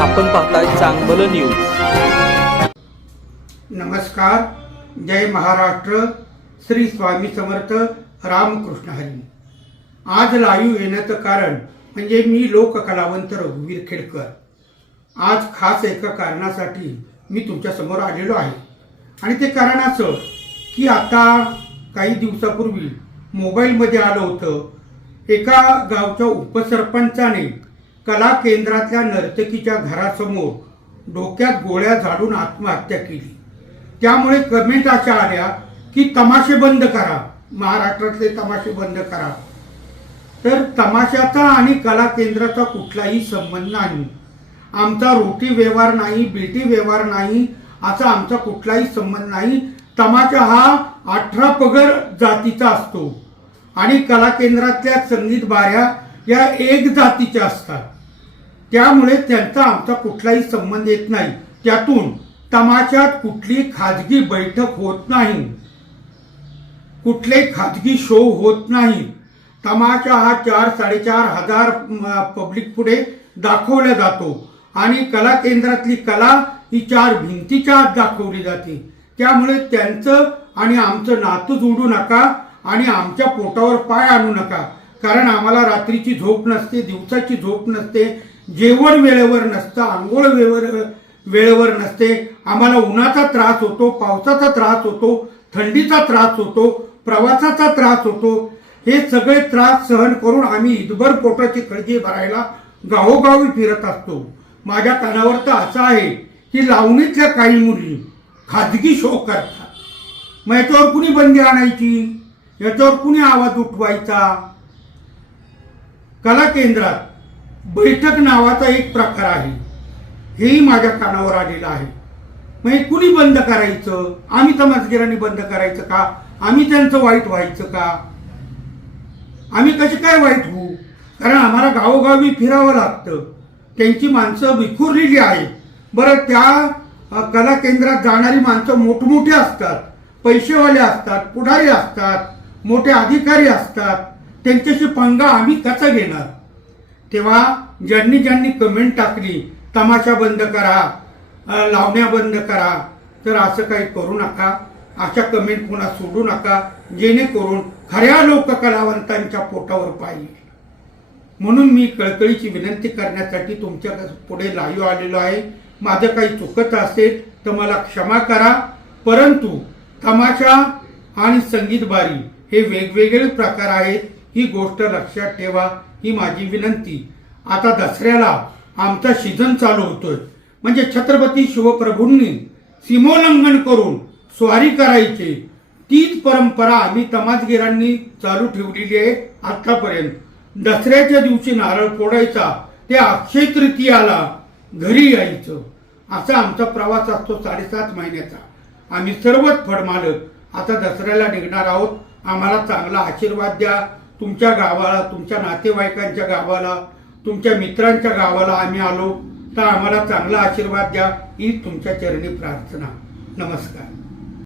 आपण पाहताय चांगलं न्यूज नमस्कार. जय महाराष्ट्र. श्री स्वामी समर्थ. रामकृष्ण हरी. आज लाईव्ह येण्याचं कारण म्हणजे मी लोककलावंत रघुवीर खेडकर. आज खास एका कारणासाठी मी तुमच्यासमोर आलेलो आहे. आणि ते कारण असं की आता काही दिवसापूर्वी मोबाईलमध्ये आलं होतं. एका गावच्या उपसरपंचाने कला केंद्रातल्या नर्तकीच्या घरासमोर डोक्यात गोळ्या झाडून आत्महत्या केली. त्यामुळे कमेंट अशा आल्या की तमाशे बंद करा. महाराष्ट्रातले तमाशे बंद करा. तर तमाशाचा आणि कला केंद्राचा कुठलाही संबंध नाही. आमचा रोटी व्यवहार नाही बेटी व्यवहार नाही असा आमचा कुठलाही संबंध नाही. तमाशा हा अठरा पगर जातीचा असतो. आणि कला केंद्रातल्या संगीत बाऱ्या या एक जातीच्या असतात. त्यामुळे त्यांचा आमचा कुठलाही संबंध येत नाही. त्यातून तमाशात कुठली खाजगी बैठक होत नाही. कुठले खाजगी शो होत नाही. तमाशा हा चार साडेचार हजार पब्लिक पुढे दाखवला जातो. आणि कला केंद्रातली कला ही चार भिंतीच्या आत दाखवली जाते. त्यामुळे त्यांचं आणि आमचं नातं जोडू नका आणि आमच्या पोटावर पाय आणू नका. कारण आम्हाला रात्रीची झोप नसते दिवसाची झोप नसते जेवण वेळेवर नसतं आंघोळ वेळेवर वेळेवर नसते. आम्हाला उन्हाचा त्रास होतो पावसाचा त्रास होतो थंडीचा त्रास होतो प्रवासाचा त्रास होतो. हे सगळे त्रास सहन करून आम्ही इदभर पोटाची खळगी भरायला गावोगावी फिरत असतो. माझ्या कानावर तर असं आहे की लावणीतल्या काही मुली खाजगी शो करतात. मग याच्यावर कुणी बंदी आणायची? याच्यावर कुणी आवाज उठवायचा? कला केंद्रात बैठक नावाचा एक प्रकार आहे. हेही माझ्या कानावर आलेलं आहे. मग हे कुणी बंद करायचं? आम्ही समाजगिरांनी बंद करायचं का? आम्ही त्यांचं वाईट व्हायचं का? आम्ही कसे काय वाईट होऊ? कारण आम्हाला गावोगावी फिरावं लागतं. त्यांची माणसं विखुरलेली आहेत. बरं त्या कला केंद्रात जाणारी माणसं मोठमोठी असतात. पैसेवाले असतात पुढारी असतात मोठे अधिकारी असतात. त्यांच्याशी पंगा आम्ही कसा घेणार? तेव्हा ज्यांनी ज्यांनी कमेंट टाकली तमाशा बंद करा लावण्या बंद करा तर असं काही करू नका. अशा कमेंट पुन्हा सोडू नका. जेणेकरून खऱ्या लोककलावंतांच्या पोटावर पाहिजे म्हणून मी कळकळीची विनंती करण्यासाठी तुमच्यापुढे लाईव्ह आलेलो आहे. माझं काही चुकत असेल तर मला क्षमा करा. परंतु तमाशा आणि संगीत बारी हे वेगवेगळे प्रकार आहेत. ही गोष्ट लक्षात ठेवा ही माझी विनंती. आता दसऱ्याला आमचा सीझन चालू होतोय. म्हणजे छत्रपती शिवप्रभूंनी सीमोल्लंघन करून स्वारी करायची. तीच परंपरा आम्ही तमाजगिरांनी चालू ठेवलेली आहे आतापर्यंत. दसऱ्याच्या दिवशी नारळ फोडायचा ते अक्षय तृतीयाला घरी यायचं. असा आमचा प्रवास असतो साडेसात महिन्याचा. आम्ही सर्वच फडमालक आता दसऱ्याला निघणार आहोत. आम्हाला चांगला आशीर्वाद द्या. तुमच्या गावाला तुमच्या नातेवाईकांच्या गावाला तुमच्या मित्रांच्या गावाला आम्ही आलो तर आम्हाला चांगला आशीर्वाद द्या. ही तुमच्या चरणी प्रार्थना. नमस्कार.